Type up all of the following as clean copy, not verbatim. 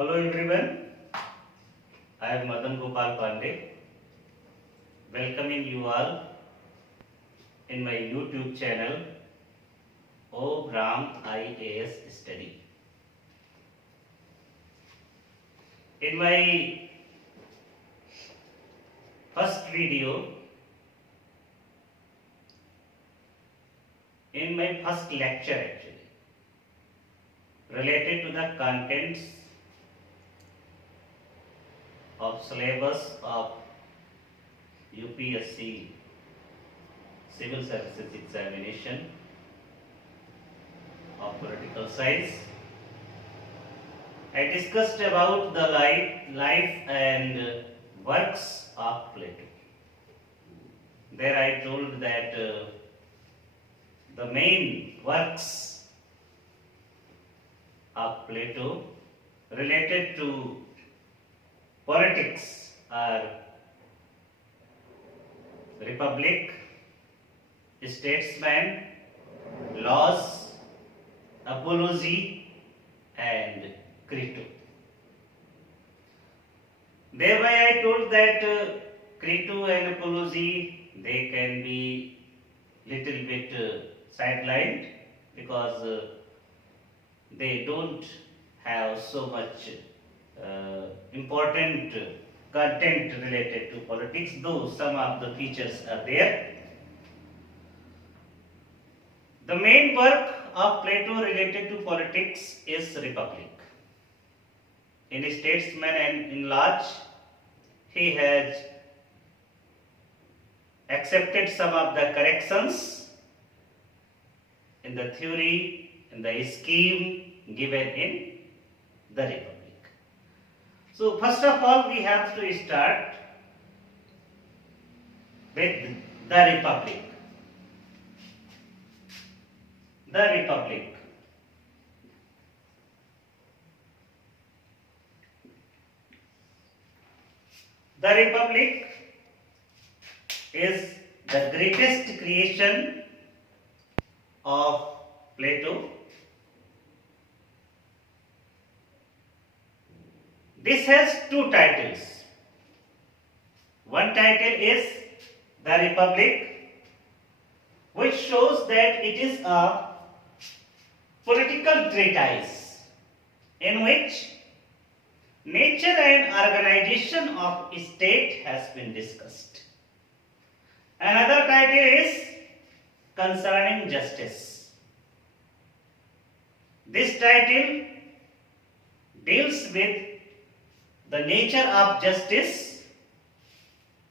Hello everyone, I am Madan Gopal Pandey, welcoming you all in my YouTube channel O Ram IAS Study. In my first video, in my first lecture actually, related to the contents of syllabus of UPSC Civil Services Examination of Political Science. I discussed about the life and works of Plato. There I told that the main works of Plato related to politics are Republic, Statesman, Laws, Apology, and Crito. Thereby I told that Crito and Apology, they can be little bit sidelined because they don't have so much important content related to politics, though some of the features are there. The main work of Plato related to politics is Republic. In Statesman and in Laws, he has accepted some of the corrections in the theory, in the scheme given in the Republic. So first of all, we have to start with the Republic. The Republic. The Republic is the greatest creation of Plato. This has two titles. One title is The Republic, which shows that it is a political treatise in which nature and organization of state has been discussed. Another title is Concerning Justice. This title deals with the nature of justice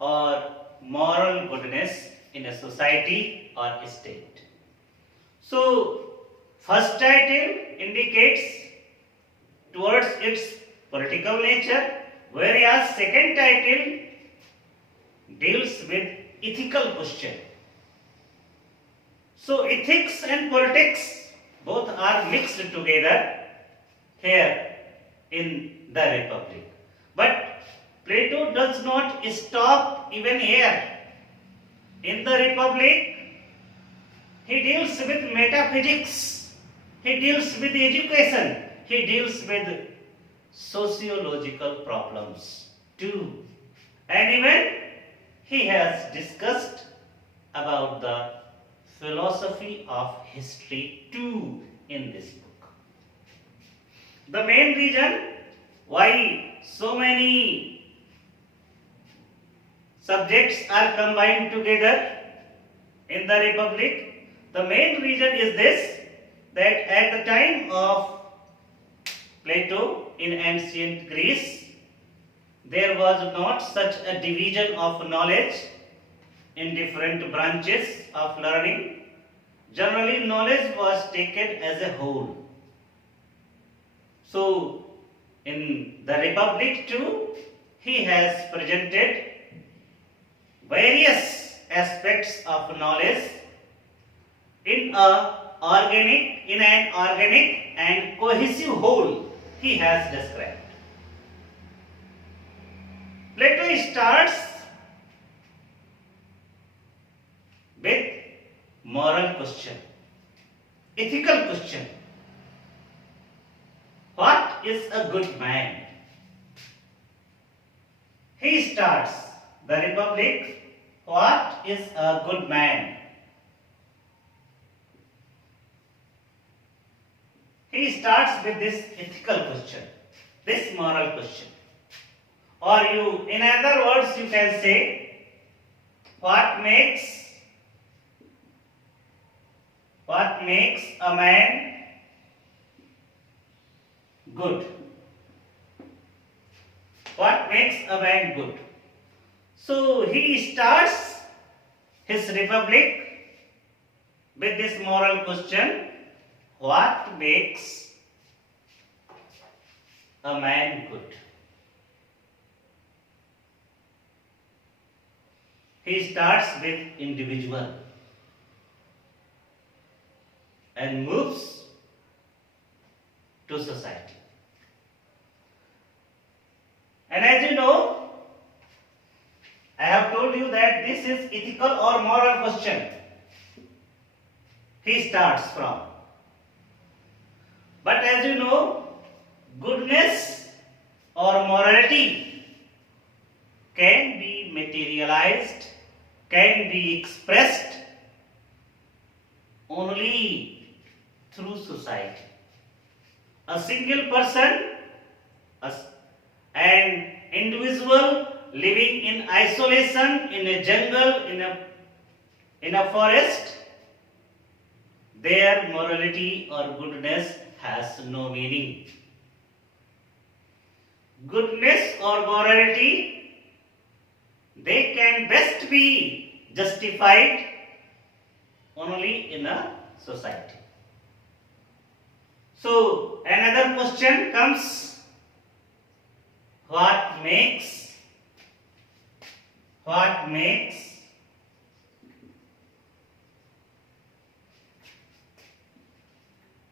or moral goodness in a society or state. So, first title indicates towards its political nature, whereas second title deals with ethical question. So, ethics and politics both are mixed together here in the Republic. But Plato does not stop even here. In the Republic, he deals with metaphysics, he deals with education, he deals with sociological problems too. And even he has discussed about the philosophy of history too in this book. The main reason why so many subjects are combined together in the Republic, the main reason is this, that at the time of Plato in ancient Greece, there was not such a division of knowledge in different branches of learning. Generally, knowledge was taken as a whole. So, in the Republic too, he has presented various aspects of knowledge in an organic and cohesive whole he has described. Plato starts with moral question, ethical question. What is a good man? He starts the Republic. What is a good man? He starts with this ethical question, this moral question. Or in other words, you can say, what makes a man good? What makes a man good? So he starts his Republic with this moral question, what makes a man good? He starts with individual and moves to society. And as you know, I have told you that this is ethical or moral question. He starts from. But as you know, goodness or morality can be materialized, can be expressed only through society. A single person, an individual living in isolation, in a jungle, in a forest, their morality or goodness has no meaning. Goodness or morality, they can best be justified only in a society. So another question comes, what makes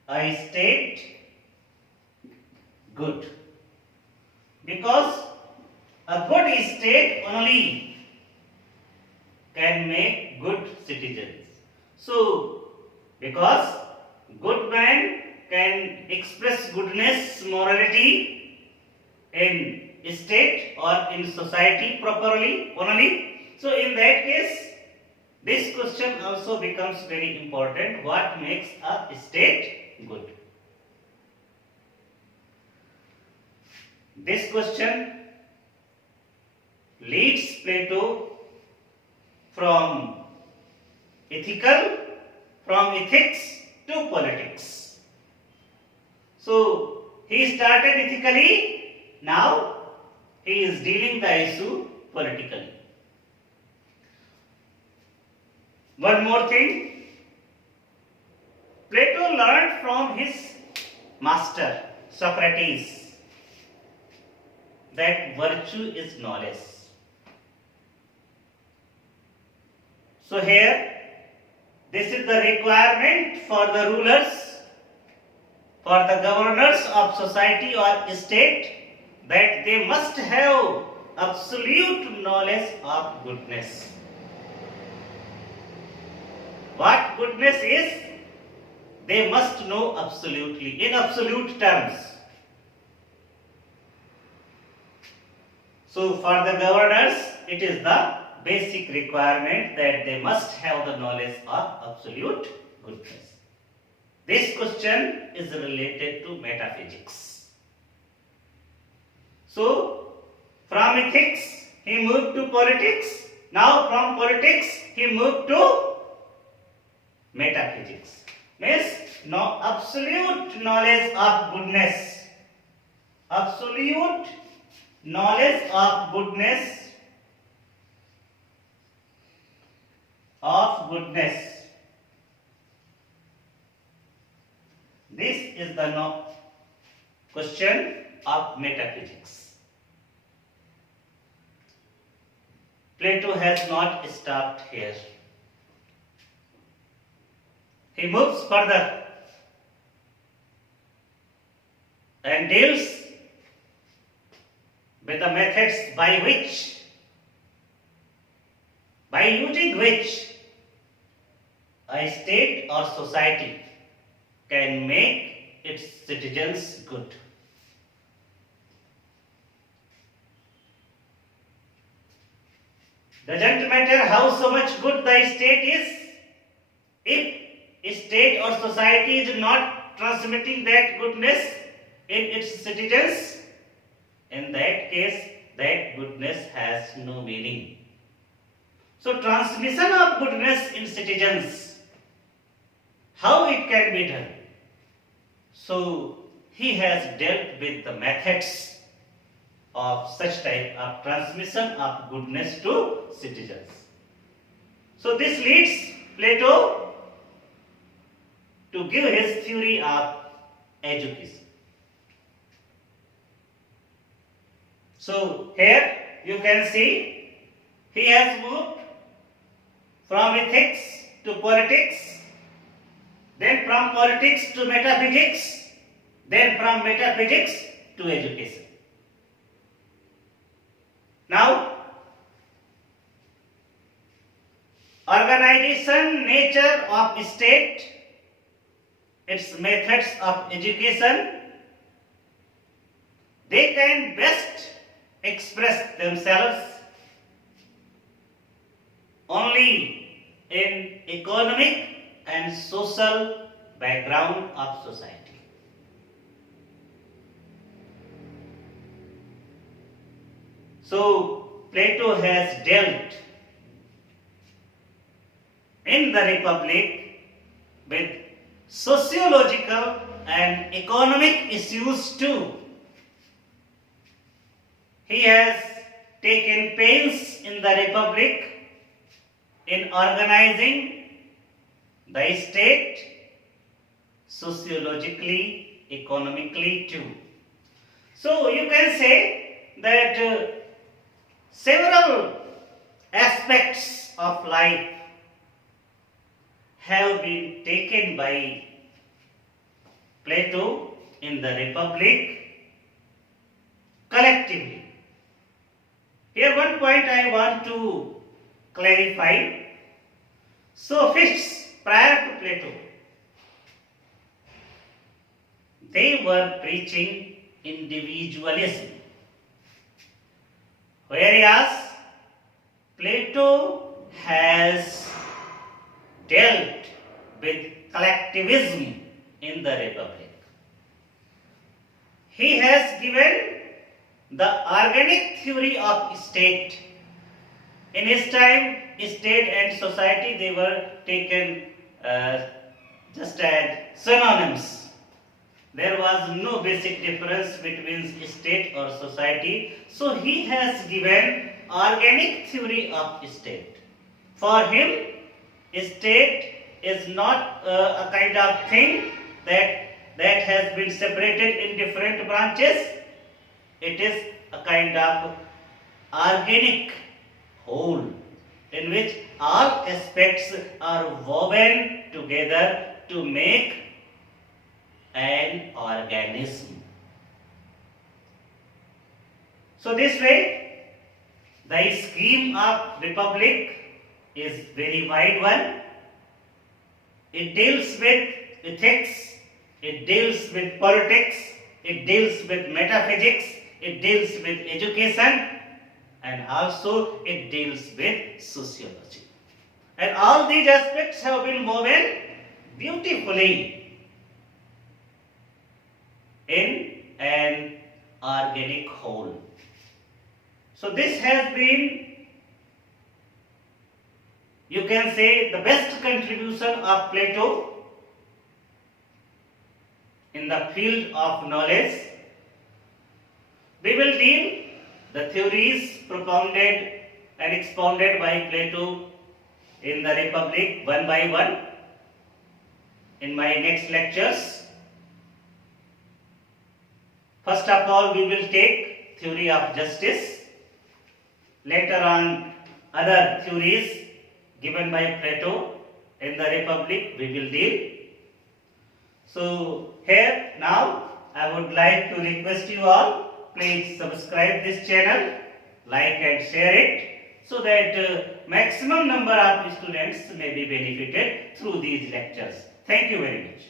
a state good? Because a good state only can make good citizens. So, because good man can express goodness, morality in state or in society properly only. So, in that case, this question also becomes very important. What makes a state good? This question leads Plato from ethics to politics. So he started ethically, now he is dealing the issue politically. One more thing, Plato learned from his master Socrates that virtue is knowledge. So here, this is the requirement for the rulers, for the governors of society or state, that they must have absolute knowledge of goodness. What goodness is, they must know absolutely, in absolute terms. So for the governors, it is the basic requirement that they must have the knowledge of absolute goodness. This question is related to metaphysics. So from ethics, he moved to politics. Now from politics, he moved to metaphysics. Means no absolute knowledge of goodness. Absolute knowledge of goodness. This is the question of metaphysics. Plato has not stopped here. He moves further and deals with the methods by using which a state or society can make its citizens good. Doesn't matter how so much good the state is, if a state or society is not transmitting that goodness in its citizens, in that case, that goodness has no meaning. So, transmission of goodness in citizens, how it can be done? So, he has dealt with the methods of such type of transmission of goodness to citizens. So, this leads Plato to give his theory of education. So, here you can see he has moved from ethics to politics, then from politics to metaphysics, then from metaphysics to education. Now, organization, nature of state, its methods of education, they can best express themselves only in economic and social background of society. So, Plato has dealt in the Republic with sociological and economic issues too. He has taken pains in the Republic in organizing the state sociologically, economically too. So you can say that several aspects of life have been taken by Plato in the Republic collectively. Here one point I want to clarify. Sophists prior to Plato, they were preaching individualism, whereas Plato has dealt with collectivism in the Republic. He has given the organic theory of state. In his time, state and society, they were taken just as synonyms. There was no basic difference between state or society. So he has given organic theory of state. For him, state is not a kind of thing that has been separated in different branches. It is a kind of organic whole in which all aspects are woven together to make an organism. So this way, the scheme of Republic is very wide one. It deals with ethics, it deals with politics, it deals with metaphysics, it deals with education, and also it deals with sociology. And all these aspects have been woven beautifully in an organic whole. So this has been, you can say, the best contribution of Plato in the field of knowledge. We will deal the theories propounded and expounded by Plato in the Republic one by one in my next lectures. First of all, we will take theory of justice. Later on, other theories given by Plato in the Republic we will deal. So here now I would like to request you all, please subscribe this channel, like and share it, so that maximum number of students may be benefited through these lectures. Thank you very much.